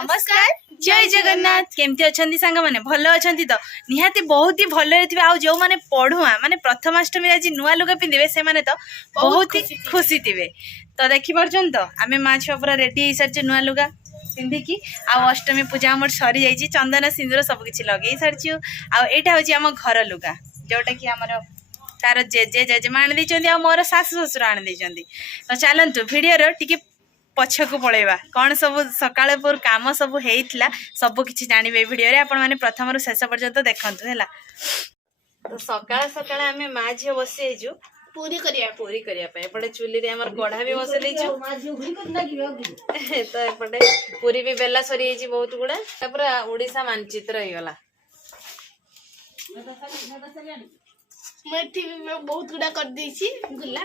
नमस्कार जय जगन्नाथ केमती अच्छी सांग मैंने भल अच्छा तो निहाती बहुत ही भल थे आ जो मैंने पढ़ुआ माने प्रथमाष्टमी आज नुआ लुगा पिंधे से माने तो बहुत ही खुशी थे तो देखी पार्छन तो आम माँ छुआ पूरा रेडी हो सारी नुआ लुगा पिंधिकी अष्टमी पूजा आम सरी जाइए चंदन सिंदूर सबकि लगे सारी आईटा हूँ आम घर लुगा जोटा कि आमर तार जेजे जेजेमा आनी देते मोर शाशु शशुर आनी देते तो चलतु भिडियो टी पछकू पलैबा कौन सब सकाळ पूर्व काम सब होता सब किसी जानवे भिडियो आपण मैंने प्रथम शेष पर्यंत देखु है तो सकाळ सकाळ आम माँ झील बसी पूरी करने एपटे चुली गढ़ा भी बसई देचु तो एपटे पूरी भी बेला सरी बहुत गुड़ा पूरा ओडिशा मानचित्र होगला बहुत गुड़ा कर गुला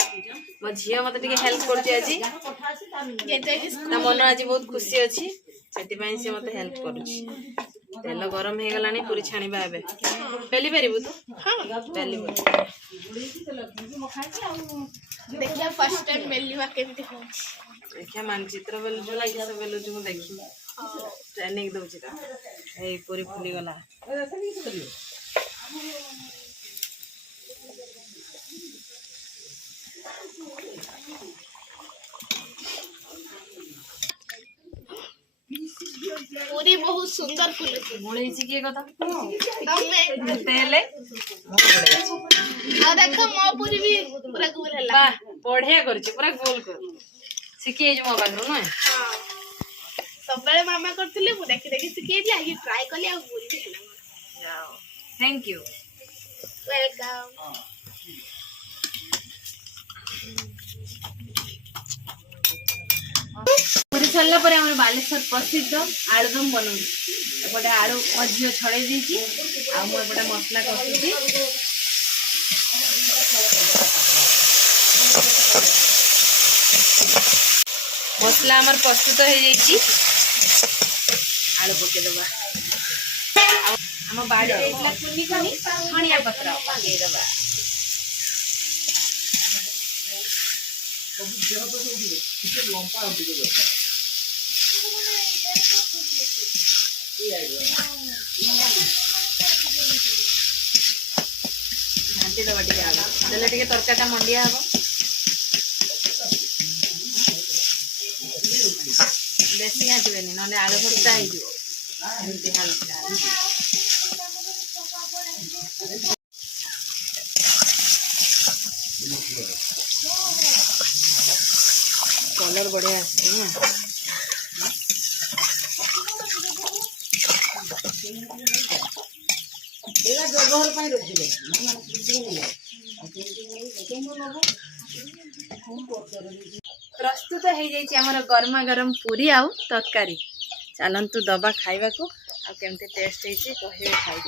मो झील मत हेल्प कर मन आज बहुत खुशी अच्छी से मत हेल्प कर तेल गरम हो गलानी पूरी छाणीबा एबे पेली पारिबु तू हां पेली देखिया फर्स्ट टाइम बेलीवा केमती हो देखिया मानचित्र बेलु जो लाइक सब बेलु जो देखि ट्रेनिंग दउची ता ए पूरी फुली गला पूरी बहुत सुंदर फुल मुळेची के कथा तमे तेले आ देखो मो पूरी भी पूरा गोल हला वाह बढ़िया करछि पूरा गोल कर सिखि जे मो बागरो न हां सबले मामा करथिले मु देखि देखि सिखि दिया ये ट्राई करले आ पूरी भी हला जाओ थैंक यू वेलकम पूरी सरला पर हमर बालेश्वर प्रसिद्ध आलुदम बनउ एपटे आलू मझियो छड़े दीची आ मु एपटे मसला करूची मसला हमर प्रस्तुत हो जाइची आलू पके दबा हम बाड़ी देला चुनी कनी धनिया पत्र पके दबा घाटी दबा टे आगे टे तरकाटा मंडिया हम बेसी घाटे ना आलू भर्ता कलर बढ़िया प्रस्तुत हो जामर गरमा गरम पूरी आउ तरकारी चलतु दबा खाइबा को केमती टेस्ट होइए कहे खाइ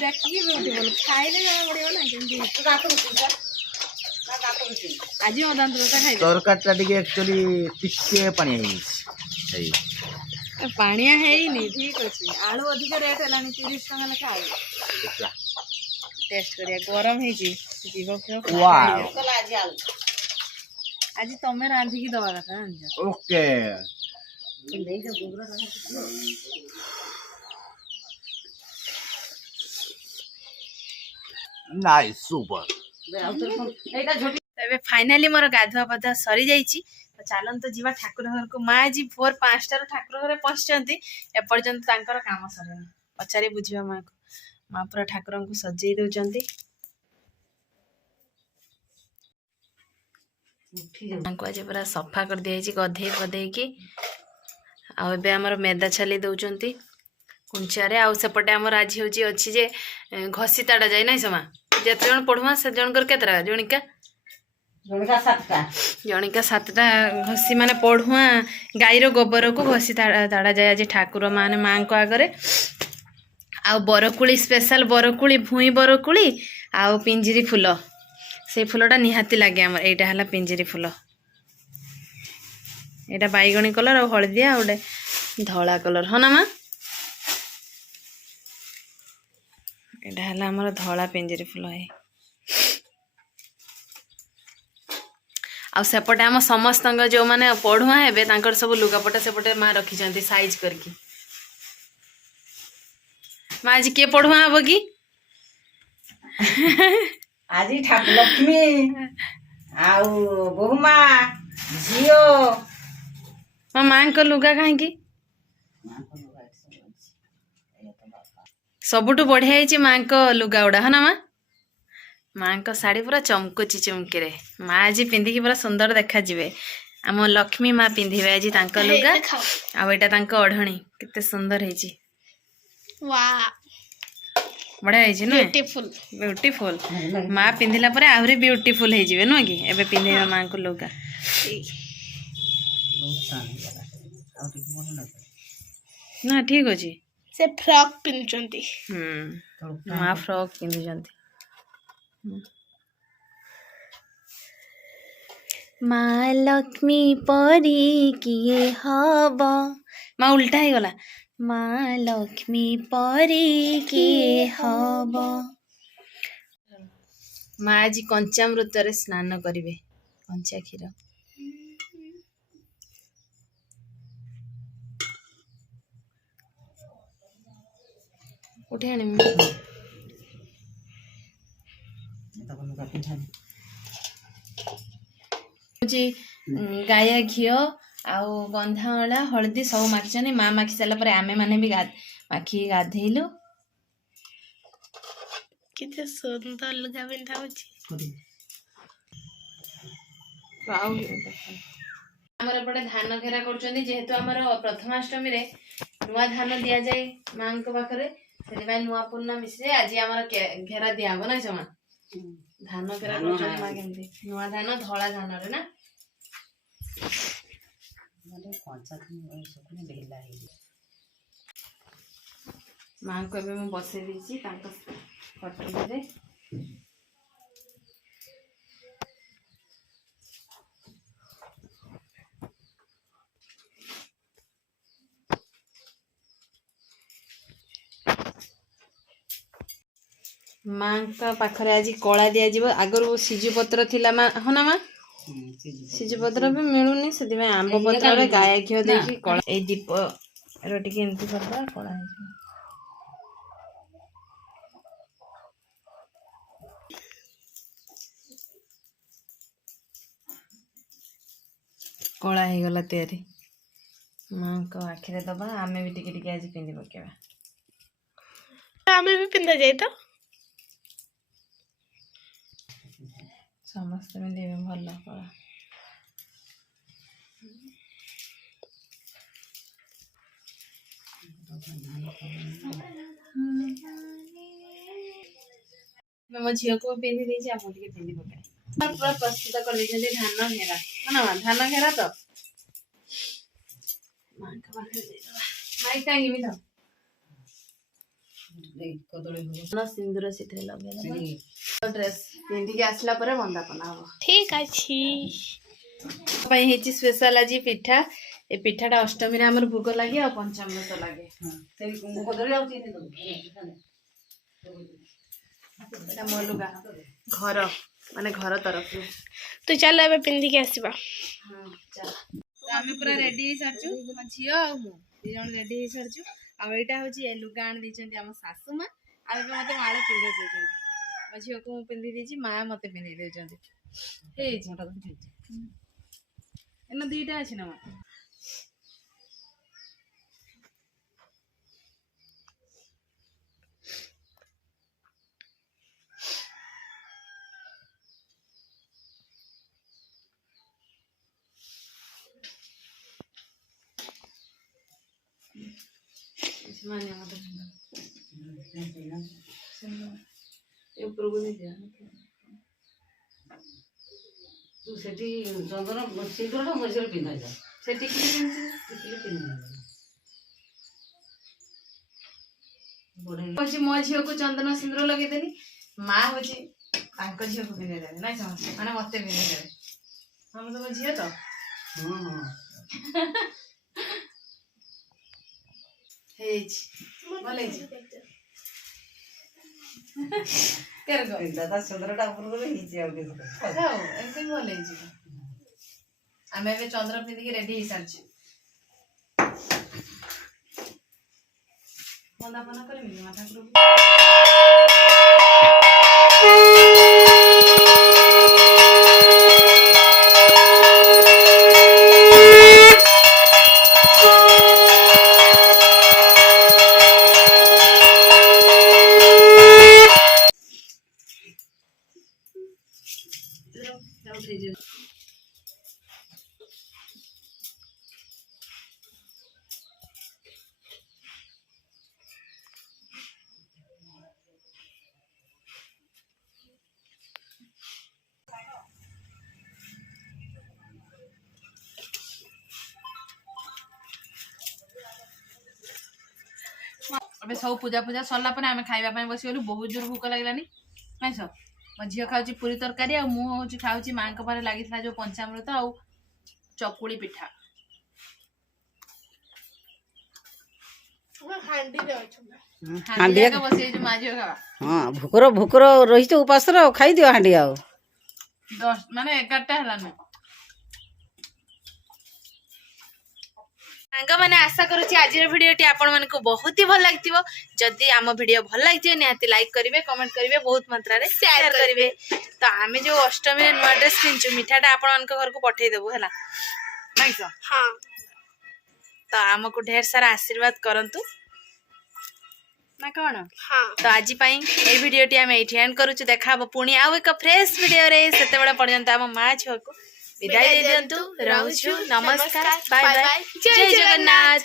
देखिए ब्यूटीफुल खाइले जाना पड़ो ना केमती आज खाई तरकारीटा टिके एक्चुअली टिके पानिया है ठीक अच्छे आलू अधिक रेट है 30 टका लेखा आलू टेस्ट करिया गरम आज तमें रांधिकी दवा कथा ओके नाइस सुपर फाइनाली मोर गाधुआ पाधुआ सरी जाइए तो चलत जीवा ठाकुर घर को माँ आज भोर 5टार ठाकुर घर पहुँचती एपर्यंत काम सरनी पचारे बुझा माँ को माँ पूरा ठाकुर को सजे दौरान माँ को आज पूरा सफा कर दिखाई गधे पधेकी आमर मेदा छाली दौरान कुंचारे आउपटे आमर आज हूँ अच्छी जे घसी ताड़ा जाए ना समा जिते जन पढ़ुआ से जनकर केतरा जणिका जणिका 7टा घसी माने पढ़ुआ गाईर गोबर को घसी ताड़ा जाए आज ठाकुर माने माँ को आगरे आ बरकुली स्पेशल बरकुली भूई बरकुली आउ पिंजिरी फूल से फूलटा निहाती लगे आम एटा हला पिंजिरी फूल एटा बैगणी कलर और हलदिया गोटे धला कलर हाँ ना माँ एटा हला हमर धला पिंजिरी फूल है आ सेपटे आम समस्त जो मैंने पढ़ुआ हेबे तांकर सब लुगापटा सेपटे माँ रखी साइज करके। माँ आज किए पढ़ुआ हम कि आज ठाकुर लक्ष्मी आउ बहुमा झियो मो माँ को लुगा कहीं सबुठु बढ़िया है माँ को लुगा उड़ा है ना माँ। माँ को शाढ़ी पूरा चमकुची चुमकी माँ आज पिंधिकी पूरा सुंदर देखा जीवे। आम लक्ष्मी माँ पिंधिबे आज तांको लुगा आ एटा तांको ओढ़णी केते सुंदर है वाह बढ़िया है ना ब्यूटीफुल। ब्यूटीफुल माँ पिंधिला परे आहुरी ब्यूटीफुल है जीवे नुह कि एबे पिंधेबा माँ को लुगा ना ठीक अछि से फ्रॉक पिंचंती माँ फ्रॉक पिंधुचंती। माँ लक्ष्मी परी किए हब माँ उल्टा ही गला माँ लक्ष्मी परी किए हब। माँ आज कंचामृत रे स्नान करिवे कंचा क्षीर उठे आने गाया घी आउ गंधावला हलदी सब माखिछनी माँ माखी सारा पर आमे माने भी माखी गाधेलु किते सुंदर लुगा पिंधा होची। आमर एपटे धान घेरा करछन्ती जेहेतु आमर प्रथमाष्टमी रे नुआ धान दिया जाए माँ को पाखरे से नुआ पूर्णा मिसे आज आमर घेरा दिया ना जमा धान घेरा करछन्ती माँ केमती नुआ धान धला धान रे ना माँ को एबे मैं बसे दीची तांको कटोरी रे माँ का पाखरे आज कला दिया जीव आगर सिजु पत्र थिला माँ हो ना माँ सिजु पत्र भी मिलूनी से आंब पत्र रे गाय घी देखी कला ए दीप रोटी एमती करबा कला कला हो गला तैयारी माँ को आखिरे दबा आमे भी टिके टिके आज पिंधि पकेबा हमें भी पिंधा जाए तो समस्त में देवे भल कला मो झील को पिंधि देछि आप टिके पिंधि पकाए पूरा प्रस्तुत कर देछे धान घेरा है ना धान घेरा तो मां का पाखे दे दबा माइक टांगी भी तो ना सिंदूर सिथे लगे दबा ड्रेस पिंधि के आसला परे वंदापना हो ठीक अछि पई हेची स्पेशल आज पिठा ए पिठाटा अष्टमी रे हमर भोग लागे आ पंचामृत लागे ते कोदरी आउ चिनि दो एटा मोलुगा घर माने घर तरफ तो चलो एबे पिंधि के आसीबा। चल तो आमे पूरा रेडी हे सरचु म झियो आ मु दी जण रेडी हे सरचु आ एटा होची ए लुगा आन दिचंती हम सासू मां आ एबे मते माळे पिंधे देचंती म झियो को पिंधि देची मां मते पिंधि देचंती हे झोटा एना दीटा अछि ना मां माने मते ए ऊपर को नहीं दिया तू सेठी चंदन सिंदूरटा मझिरे पिंधा जा से टिकली केमती टिकली पिंधा होची मो झियो को चंदन सिंदूर लगे देनी माँ होची तांको झियो को पिंधे देनी नाइ समझ माने मते पिंधे देनी हम तो झियो तो हां हेज भले जी कर गो दादा सुंदरटा ऊपर को हिची आउ के जाओ एमती भले जी ଆମେ ଏବେ ଚନ୍ଦ୍ର ପିନ୍ଧିକି ରେଡି ହେଇସାରିଛୁ। ବନ୍ଦାପନା କରିବି ମା ଠାକୁରକୁ। ଏବେ ସବୁ ପୂଜା ସରିଲା ପରେ ଆମେ ଖାଇବା ପାଇଁ ବସିଗଲୁ। ବହୁତ ଜୋର ଭୋକ ଲାଗିଲାନି ନାଇଁ ସବ। ମୋ ଝିଅ ଖାଉଛି ପୁରୀ ତରକାରୀ ଆଉ ମୁଁ ହଉଛି ଖାଉଛି ମାଙ୍କ ପାଖରେ ଲାଗିଥିଲା ଯୋଉ ପଞ୍ଚାମୃତ ଆଉ ଚକୁଳି ପିଠା। ହାଣ୍ଡି ବସେଇଛୁ ମା ଝିଅ ଖାଇବା। ହଁ ଭୋକର ରହିଛ ଉପାସର ଖାଇଦିଅ ହାଣ୍ଡି ଆଉ 11ଟା ହେଲାନି। ସାଙ୍ଗମାନେ ଆଶା କରୁଛି ଆଜିର ଭିଡିଓଟି ଆପଣମାନଙ୍କୁ ବହୁତ ହି ଭଲ ଲାଗିଥିବ। ଯଦି ଆମ ଭିଡିଓ ଭଲ ଲାଗିଥିବ ନିହାତି ଲାଇକ୍ କରିବେ, କମେଣ୍ଟ କରିବେ, ବହୁତ ମାତ୍ରାରେ ସେୟାର କରିବେ। ତ ଆମେ ଯୋଉ ଅଷ୍ଟମୀରେ ନୂଆ ଡ୍ରେସ୍ କିଣିଛୁ ମିଠାଟା ଆପଣମାନଙ୍କ ଘରକୁ ପଠେଇଦେବୁ ହେଲା ନାଇଁ ତ? ହଁ। ତ ଆମକୁ ଢେର ସାରା ଆଶୀର୍ବାଦ କରନ୍ତୁ ନା କଣ? ହଁ। ତ ଆଜି ପାଇଁ এই ଭିଡିଓଟି ଆମେ ଏଇଠି ଏଣ୍ଡ କରୁଛୁ। ଦେଖା ହବ ପୁଣି ଆଉ ଏକ ଫ୍ରେଶ ଭିଡିଓରେ। ସେତେବେଳେ ପର୍ଯ୍ୟନ୍ତ ଆମ ମା ଝିଅକୁ ବିଦାୟ ଦେଇ ଦିଅନ୍ତୁ। ରହୁଛୁ। ନମସ୍କାର, ବାଏ ବାଏ, ଜୟ ଜଗନ୍ନାଥ।